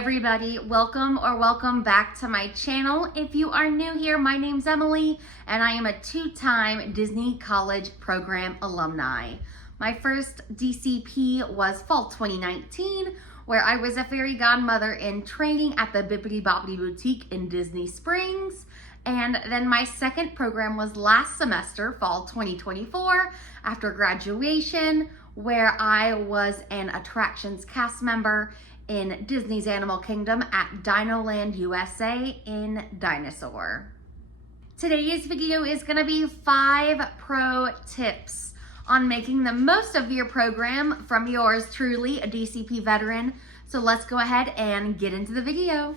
everybody, welcome back to my channel. If you are new here, my name's Emily and I am a two-time Disney College Program alumni. My first DCP was fall 2019, where I was a fairy godmother in training at the Bibbidi Bobbidi Boutique in Disney Springs. And then my second program was last semester, fall 2024, after graduation, where I was an attractions cast member in Disney's Animal Kingdom at Dinoland USA in Dinosaur. Today's video is gonna be 5 pro tips on making the most of your program from yours truly, a DCP veteran. So let's go ahead and get into the video.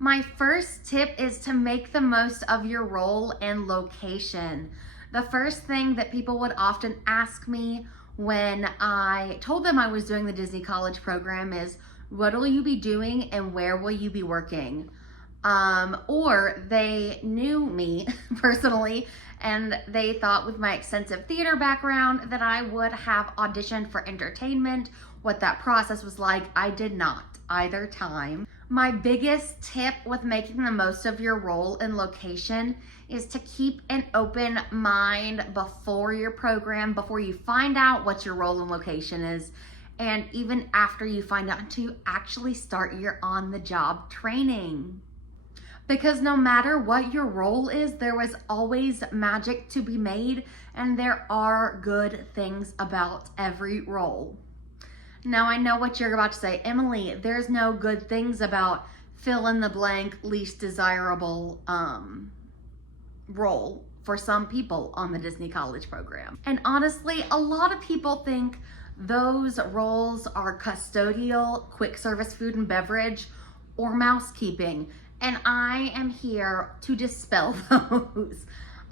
My first tip is to make the most of your role and location. The first thing that people would often ask me when I told them I was doing the Disney College program is, what will you be doing and where will you be working? Or they knew me personally and they thought with my extensive theater background that I would have auditioned for entertainment. What that process was like, I did not either time. My biggest tip with making the most of your role and location is to keep an open mind before your program, before you find out what your role and location is, and even after you find out, until you actually start your on-the-job training. Because no matter what your role is, there was always magic to be made, and there are good things about every role. Now I know what you're about to say, Emily, there's no good things about fill in the blank least desirable role for some people on the Disney College program. And honestly, a lot of people think those roles are custodial, quick service food and beverage, or mousekeeping. And I am here to dispel those.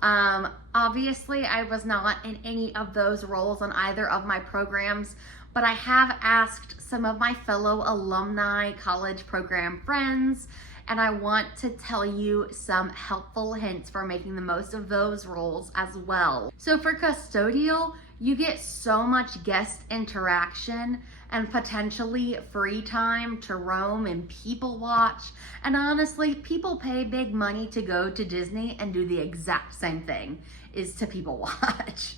Obviously, I was not in any of those roles on either of my programs, but I have asked some of my fellow alumni college program friends, and I want to tell you some helpful hints for making the most of those roles as well. So for custodial, you get so much guest interaction and potentially free time to roam and people watch. And honestly, people pay big money to go to Disney and do the exact same thing, is to people watch.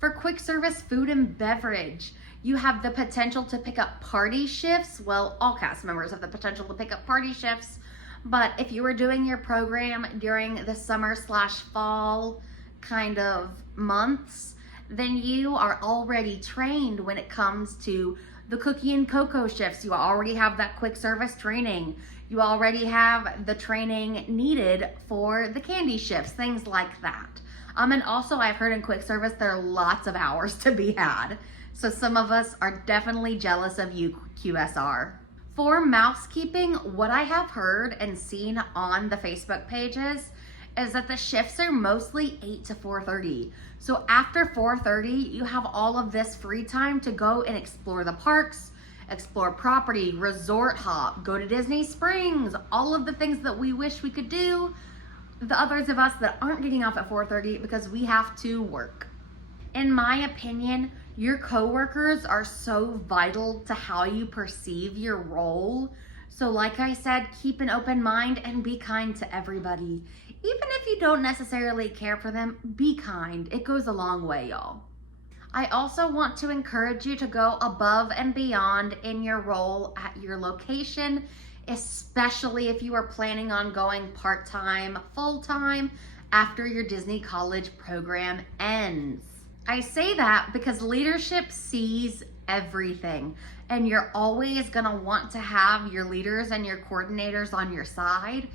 For quick service food and beverage, you have the potential to pick up party shifts. Well, all cast members have the potential to pick up party shifts, but if you were doing your program during the summer/fall kind of months, then you are already trained when it comes to the cookie and cocoa shifts. You already have that quick service training. You already have the training needed for the candy shifts, things like that. And also I've heard in quick service, there are lots of hours to be had. So some of us are definitely jealous of you, QSR. For mousekeeping, what I have heard and seen on the Facebook pages is that the shifts are mostly 8 to 4:30. So after 4:30, you have all of this free time to go and explore the parks, explore property, resort hop, go to Disney Springs, all of the things that we wish we could do. The others of us that aren't getting off at 4:30 because we have to work. In my opinion, your coworkers are so vital to how you perceive your role. So like I said, keep an open mind and be kind to everybody. Even if you don't necessarily care for them, be kind. It goes a long way, y'all. I also want to encourage you to go above and beyond in your role at your location, especially if you are planning on going part-time, full-time after your Disney College program ends. I say that because leadership sees everything, and you're always gonna want to have your leaders and your coordinators on your side,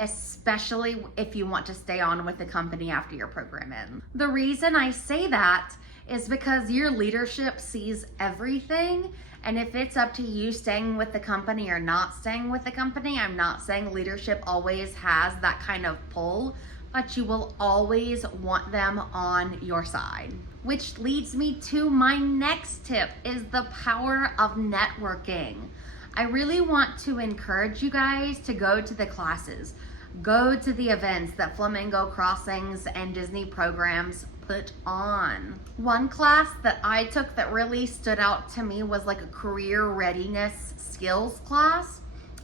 especially if you want to stay on with the company after your program ends. The reason I say that is because your leadership sees everything, and if it's up to you staying with the company or not staying with the company, I'm not saying leadership always has that kind of pull, but you will always want them on your side. Which leads me to my next tip, is the power of networking. I really want to encourage you guys to go to the classes, go to the events that Flamingo Crossings and Disney programs put on. One class that I took that really stood out to me was like a career readiness skills class.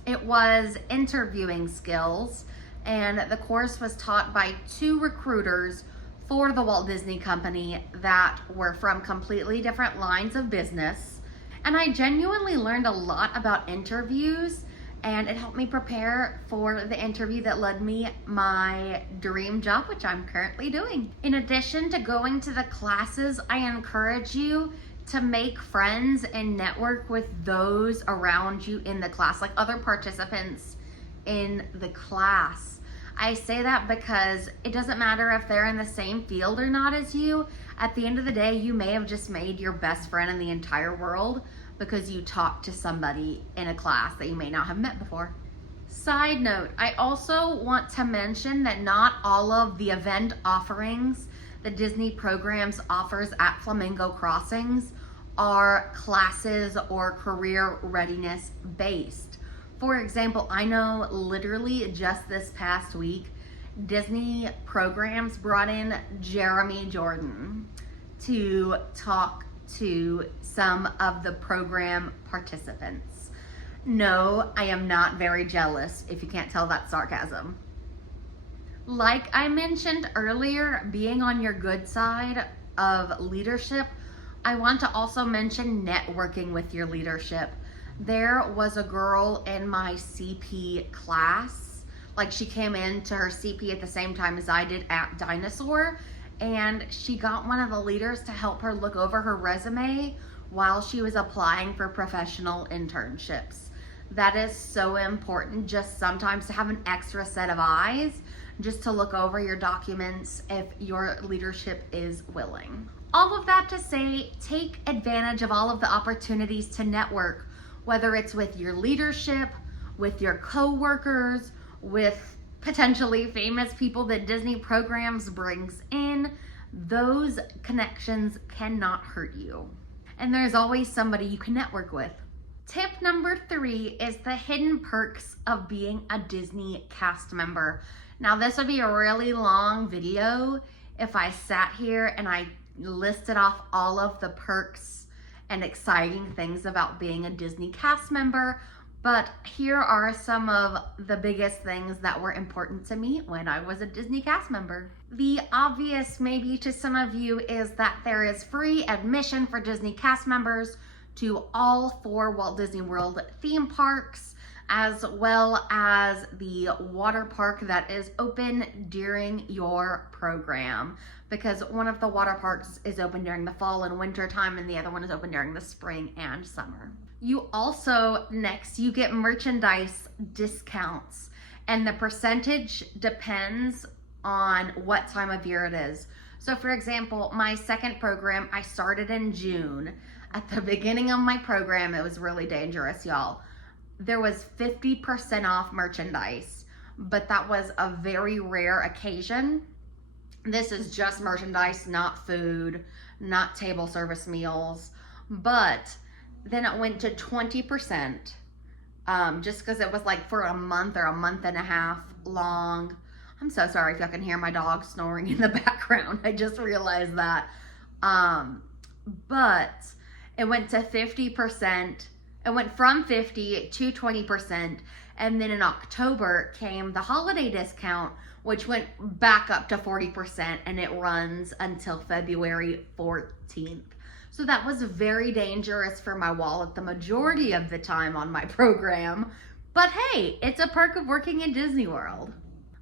It was interviewing skills, and the course was taught by 2 recruiters for the Walt Disney Company that were from completely different lines of business. And I genuinely learned a lot about interviews, and it helped me prepare for the interview that led me my dream job, which I'm currently doing. In addition to going to the classes, I encourage you to make friends and network with those around you in the class, like other participants in the class. I say that because it doesn't matter if they're in the same field or not as you. At the end of the day, you may have just made your best friend in the entire world because you talked to somebody in a class that you may not have met before. Side note, I also want to mention that not all of the event offerings that Disney Programs offers at Flamingo Crossings are classes or career readiness based. For example, I know literally just this past week, Disney Programs brought in Jeremy Jordan to talk to some of the program participants. No, I am not very jealous, if you can't tell that's sarcasm. Like I mentioned earlier, being on your good side of leadership, I want to also mention networking with your leadership. There was a girl in my CP class, like she came into her CP at the same time as I did at Dinosaur, and she got one of the leaders to help her look over her resume while she was applying for professional internships. That is so important, just sometimes to have an extra set of eyes, just to look over your documents if your leadership is willing. All of that to say, take advantage of all of the opportunities to network, whether it's with your leadership, with your co-workers, with potentially famous people that Disney Programs brings in. Those connections cannot hurt you. And there's always somebody you can network with. Tip number 3 is the hidden perks of being a Disney cast member. Now, this would be a really long video if I sat here and I listed off all of the perks and exciting things about being a Disney cast member, but here are some of the biggest things that were important to me when I was a Disney cast member. The obvious maybe to some of you is that there is free admission for Disney cast members to all 4 Walt Disney World theme parks, as well as the water park that is open during your program, because one of the water parks is open during the fall and winter time and the other one is open during the spring and summer. You also, next, you get merchandise discounts, and the percentage depends on what time of year it is. So for example, my second program, I started in June. At the beginning of my program, it was really dangerous, y'all. There was 50% off merchandise, but that was a very rare occasion. This is just merchandise, not food, not table service meals. But then it went to 20%, just because it was like for a month or a month and a half long. I'm so sorry if y'all can hear my dog snoring in the background. I just realized that. But it went to 50%. It went from 50 to 20, and then in October came the holiday discount, which went back up to 40%, and it runs until February 14th. So that was very dangerous for my wallet the majority of the time on my program. But hey, it's a perk of working in Disney World.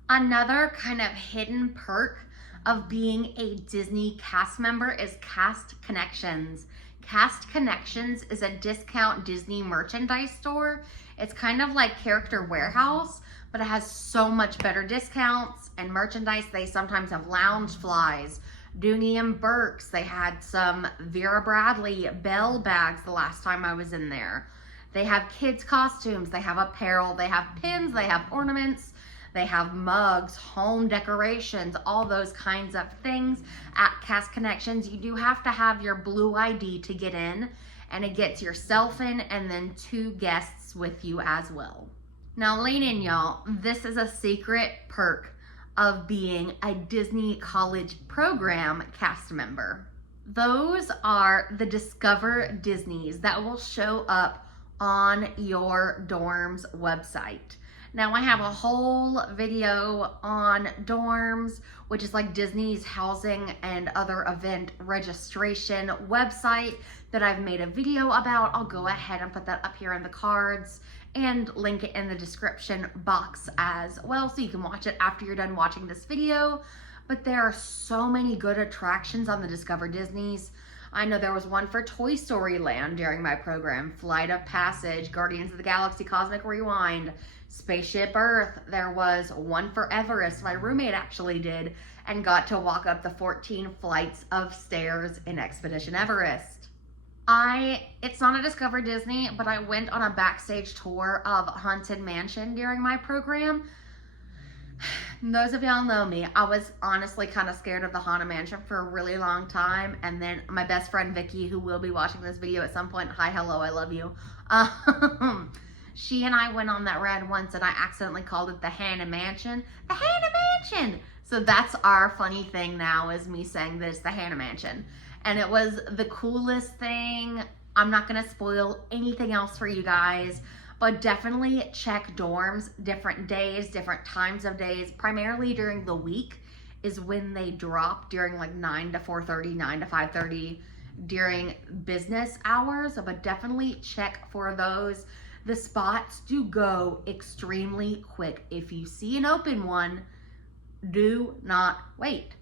Another kind of hidden perk of being a Disney cast member is Cast Connections. Cast Connections is a discount Disney merchandise store. It's kind of like Character Warehouse, but it has so much better discounts and merchandise. They sometimes have lounge flies, Dooney and Burks. They had some Vera Bradley Belle bags the last time I was in there. They have kids costumes, they have apparel, they have pins, they have ornaments, they have mugs, home decorations, all those kinds of things at Cast Connections. You do have to have your blue ID to get in, and it gets yourself in and then 2 guests with you as well. Now lean in, y'all. This is a secret perk of being a Disney College Program cast member. Those are the Discover Disneys that will show up on your dorm's website. Now I have a whole video on dorms, which is like Disney's housing and other event registration website that I've made a video about. I'll go ahead and put that up here in the cards and link it in the description box as well, so you can watch it after you're done watching this video. But there are so many good attractions on the Discover Disneys. I know there was one for Toy Story Land during my program, Flight of Passage, Guardians of the Galaxy Cosmic Rewind, Spaceship Earth. There was one for Everest. My roommate actually did and got to walk up the 14 flights of stairs in Expedition Everest. It's not a Discover Disney, but I went on a backstage tour of Haunted Mansion during my program. Those of y'all know me, I was honestly kind of scared of the Haunted Mansion for a really long time. And then my best friend Vicky, who will be watching this video at some point, hi, hello, I love you. She and I went on that ride once and I accidentally called it the Hannah Mansion. The Hannah Mansion! So that's our funny thing now, is me saying this, the Hannah Mansion. And it was the coolest thing. I'm not gonna spoil anything else for you guys, but definitely check dorms, different days, different times of days. Primarily during the week is when they drop, during like 9 to 4:30, 9 to 5:30 during business hours, but definitely check for those. The spots do go extremely quick. If you see an open one, do not wait.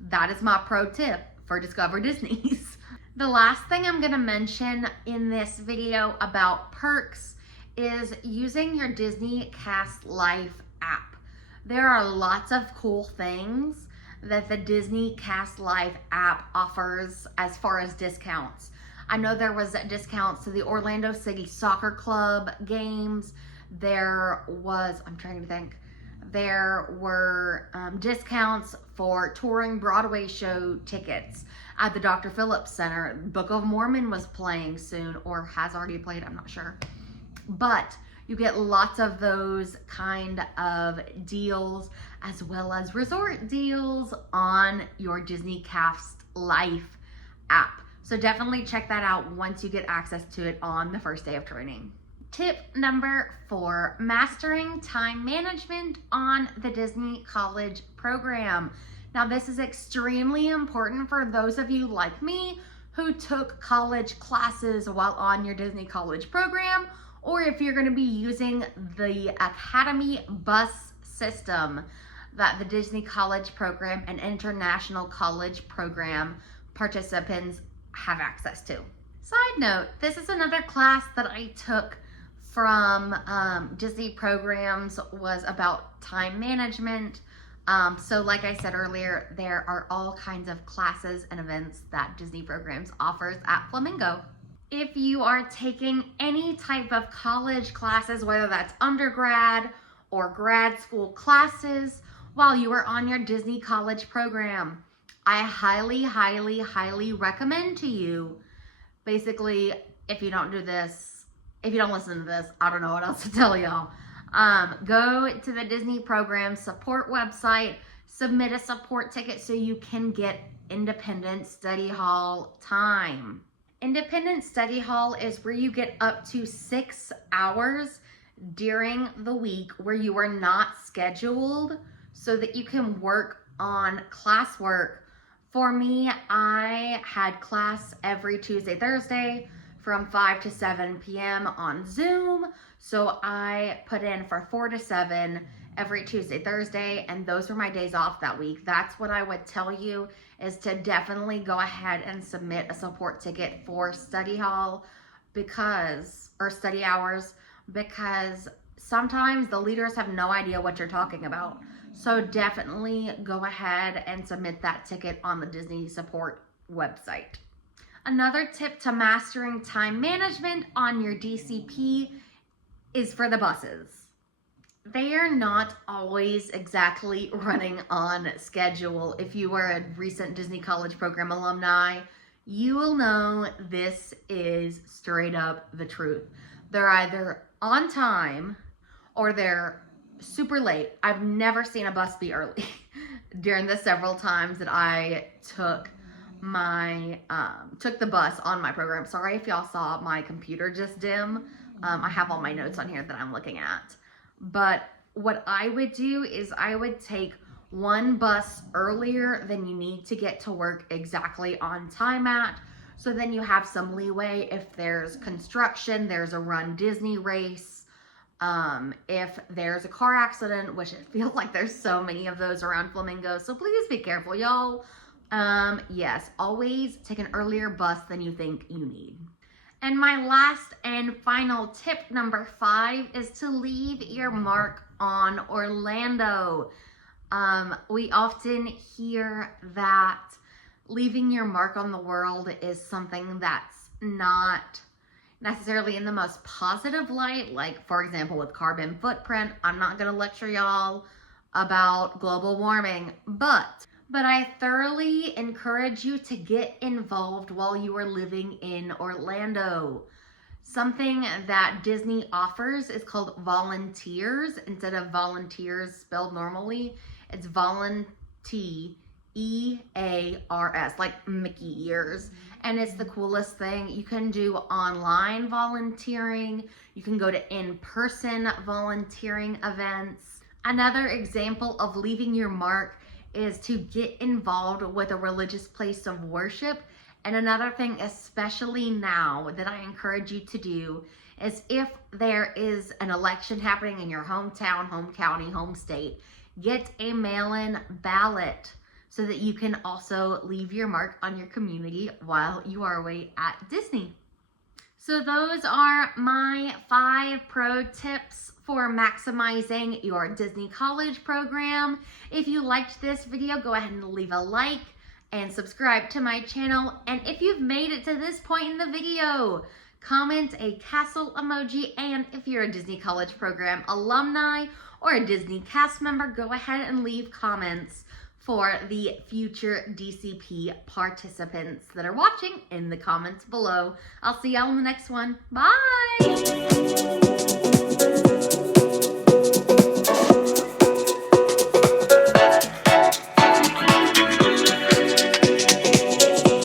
That is my pro tip for Discover Disneys. The last thing I'm gonna mention in this video about perks is using your Disney Cast Life app. There are lots of cool things that the Disney Cast Life app offers as far as discounts. I know there was discounts to the Orlando City Soccer Club games. There was, I'm trying to think, there were discounts for touring Broadway show tickets at the Dr. Phillips Center. Book of Mormon was playing soon, or has already played, I'm not sure. But you get lots of those kind of deals, as well as resort deals on your Disney Cast Life app. So definitely check that out once you get access to it on the first day of training. Tip number 4, mastering time management on the Disney College Program. Now this is extremely important for those of you like me who took college classes while on your Disney College Program, or if you're going to be using the Academy bus system that the Disney College Program and International College Program participants have access to. Side note, this is another class that I took from Disney programs, was about time management. So like I said earlier, there are all kinds of classes and events that Disney programs offers at Flamingo. If you are taking any type of college classes, whether that's undergrad or grad school classes, while you are on your Disney College Program, I highly, highly, highly recommend to you, basically, if you don't do this, if you don't listen to this, I don't know what else to tell y'all. Go to the Disney Program support website, submit a support ticket so you can get independent study hall time. Independent study hall is where you get up to 6 hours during the week where you are not scheduled, so that you can work on classwork. For me, I had class every Tuesday, Thursday from 5 to 7 p.m. on Zoom. So I put in for 4 to 7 every Tuesday, Thursday, and those were my days off that week. That's what I would tell you, is to definitely go ahead and submit a support ticket for study hall or study hours, because sometimes the leaders have no idea what you're talking about. So definitely go ahead and submit that ticket on the Disney support website. Another tip to mastering time management on your DCP is for the buses. They are not always exactly running on schedule. If you are a recent Disney College Program alumni, you will know this is straight up the truth. They're either on time or they're super late. I've never seen a bus be early during the several times that I took the bus on my program. Sorry if y'all saw my computer just dim. I have all my notes on here that I'm looking at. But what I would do is I would take one bus earlier than you need to get to work exactly on time at. So then you have some leeway if there's construction, there's a Run Disney race, if there's a car accident, which it feels like there's so many of those around Flamingo. So please be careful, y'all. Yes, always take an earlier bus than you think you need. And my last and final tip, number 5, is to leave your mark on Orlando. We often hear that leaving your mark on the world is something that's not necessarily in the most positive light. Like, for example, with carbon footprint, I'm not going to lecture y'all about global warming, but I thoroughly encourage you to get involved while you are living in Orlando. Something that Disney offers is called volunteers. Instead of volunteers spelled normally, it's volunteers, like Mickey ears. And it's the coolest thing. You can do online volunteering. You can go to in-person volunteering events. Another example of leaving your mark is to get involved with a religious place of worship. And another thing, especially now, that I encourage you to do is if there is an election happening in your hometown, home county, home state, get a mail-in ballot so that you can also leave your mark on your community while you are away at Disney. So those are my 5 pro tips for maximizing your Disney College program. If you liked this video, go ahead and leave a like and subscribe to my channel. And if you've made it to this point in the video, comment a castle emoji. And if you're a Disney College program alumni or a Disney cast member, go ahead and leave comments for the future DCP participants that are watching in the comments below. I'll see y'all in the next one. Bye!